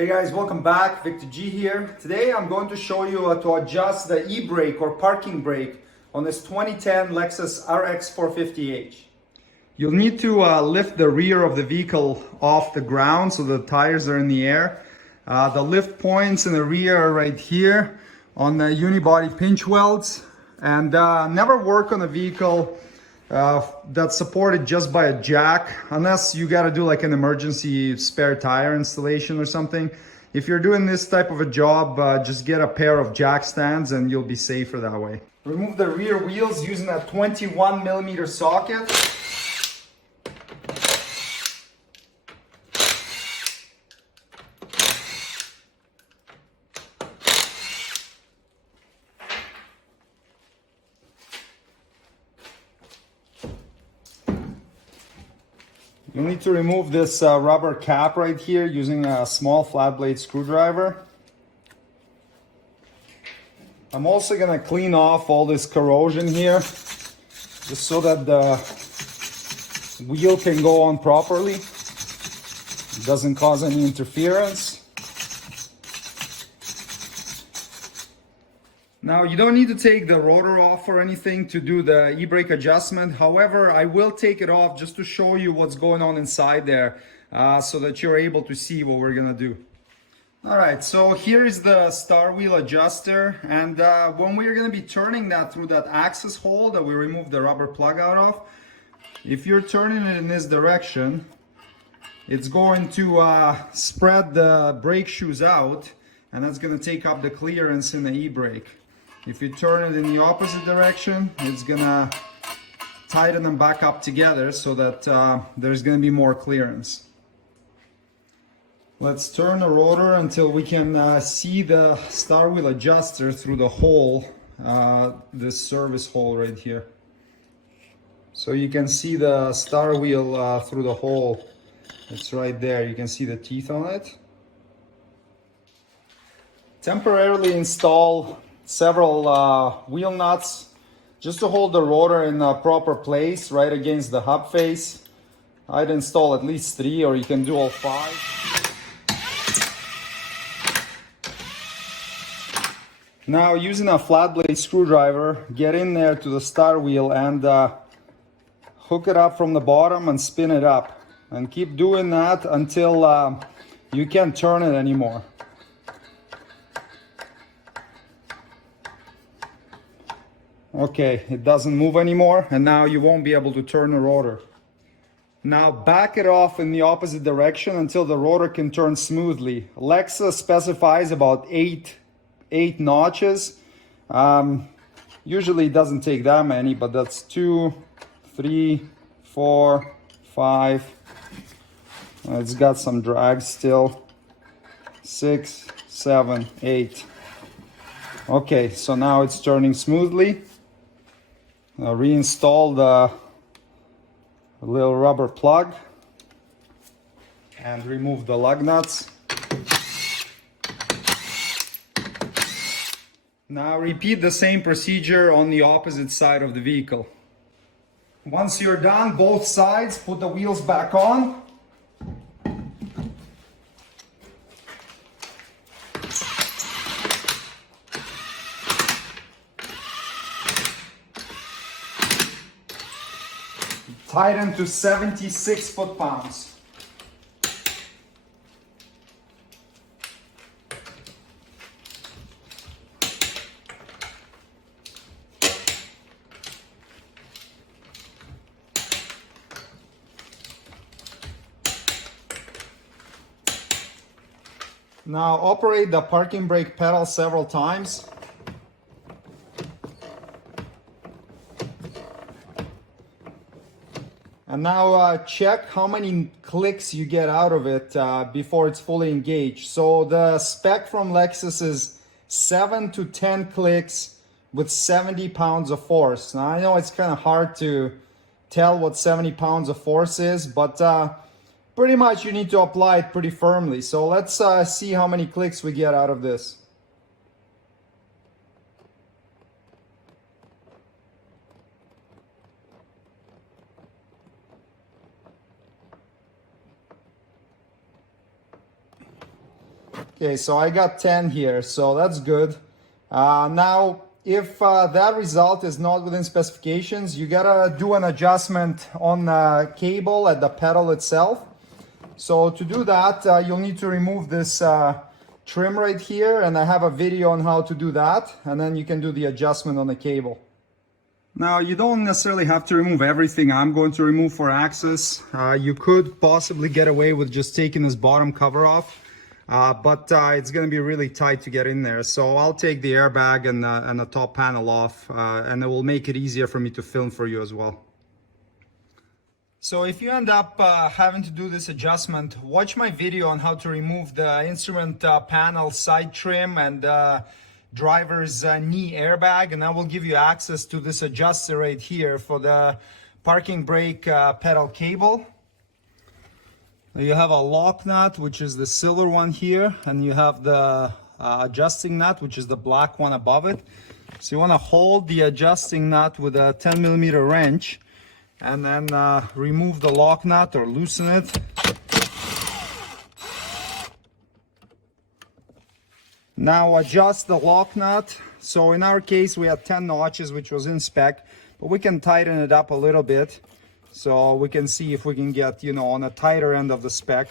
Hey guys, welcome back. Viktor G here. Today I'm going to show you how to adjust the e-brake or parking brake on this 2010 Lexus RX450h. You'll need to lift the rear of the vehicle off the ground so the tires are in the air. The lift points in the rear are right here on the unibody pinch welds. And never work on a vehicle that's supported just by a jack, unless you got to do like an emergency spare tire installation or something. If you're doing this type of a job, just get a pair of jack stands and you'll be safer that way. Remove the rear wheels using a 21mm socket. You'll need to remove this rubber cap right here using a small flat blade screwdriver. I'm also going to clean off all this corrosion here, just so that the wheel can go on properly. It doesn't cause any interference. Now, you don't need to take the rotor off or anything to do the e-brake adjustment. However, I will take it off just to show you what's going on inside there so that you're able to see what we're gonna do. All right, so here is the star wheel adjuster, and when we're gonna be turning that through that access hole that we removed the rubber plug out of, if you're turning it in this direction, it's going to spread the brake shoes out, and that's gonna take up the clearance in the e-brake. If you turn it in the opposite direction, it's gonna tighten them back up together so that there's gonna be more clearance. Let's turn the rotor until we can see the star wheel adjuster through the hole, this service hole right here. So you can see the star wheel through the hole. It's right there. You can see the teeth on it. Temporarily install several wheel nuts just to hold the rotor in a proper place right against the hub face. I'd install at least 3, or you can do all 5. Now, using a flat blade screwdriver, get in there to the star wheel and hook it up from the bottom and spin it up, and keep doing that until you can't turn it anymore. Okay, it doesn't move anymore, and now you won't be able to turn the rotor. Now back it off in the opposite direction until the rotor can turn smoothly. Lexus specifies about 8 notches. Usually it doesn't take that many, but that's 2, 3, 4, 5. It's got some drag still. 6, 7, 8. Okay, so now it's turning smoothly. Reinstall the little rubber plug and remove the lug nuts. Now repeat the same procedure on the opposite side of the vehicle. Once you're done, both sides, put the wheels back on. Tighten to 76 foot-pounds. Now operate the parking brake pedal several times. And now check how many clicks you get out of it before it's fully engaged. So the spec from Lexus is 7 to 10 clicks with 70 pounds of force. Now I know it's kind of hard to tell what 70 pounds of force is, but pretty much you need to apply it pretty firmly. So let's see how many clicks we get out of this. Okay, so I got 10 here, so that's good. Now, if that result is not within specifications, you gotta do an adjustment on the cable at the pedal itself. So to do that, you'll need to remove this trim right here, and I have a video on how to do that, and then you can do the adjustment on the cable. Now, you don't necessarily have to remove everything I'm going to remove for access. You could possibly get away with just taking this bottom cover off, but it's going to be really tight to get in there. So I'll take the airbag and the top panel off, and it will make it easier for me to film for you as well. So if you end up having to do this adjustment, watch my video on how to remove the instrument panel side trim and driver's knee airbag, and that will give you access to this adjuster right here for the parking brake pedal cable. You have a lock nut, which is the silver one here, and you have the adjusting nut, which is the black one above it. So you want to hold the adjusting nut with a 10mm wrench, and then remove the lock nut or loosen it. Now adjust the lock nut. So in our case we had 10 notches, which was in spec, but we can tighten it up a little bit so we can see if we can get, you know, on the tighter end of the spec,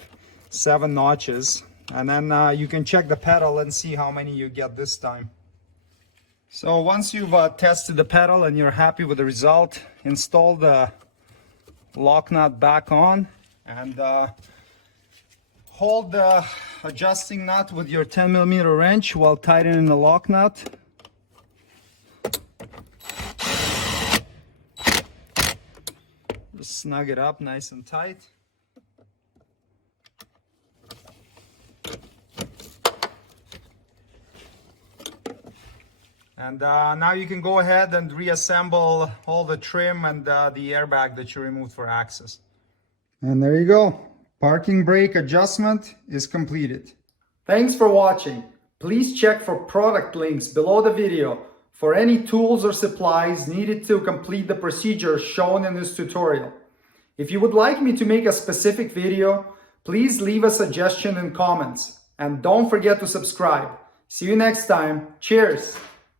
7 notches, and then you can check the pedal and see how many you get this time. So once you've tested the pedal and you're happy with the result, install the lock nut back on and hold the adjusting nut with your 10mm wrench while tightening the lock nut. Just snug it up nice and tight. And now you can go ahead and reassemble all the trim and the airbag that you removed for access. And there you go. Parking brake adjustment is completed. Thanks for watching. Please check for product links below the video for any tools or supplies needed to complete the procedure shown in this tutorial. If you would like me to make a specific video, please leave a suggestion in comments. And don't forget to subscribe. See you next time. Cheers!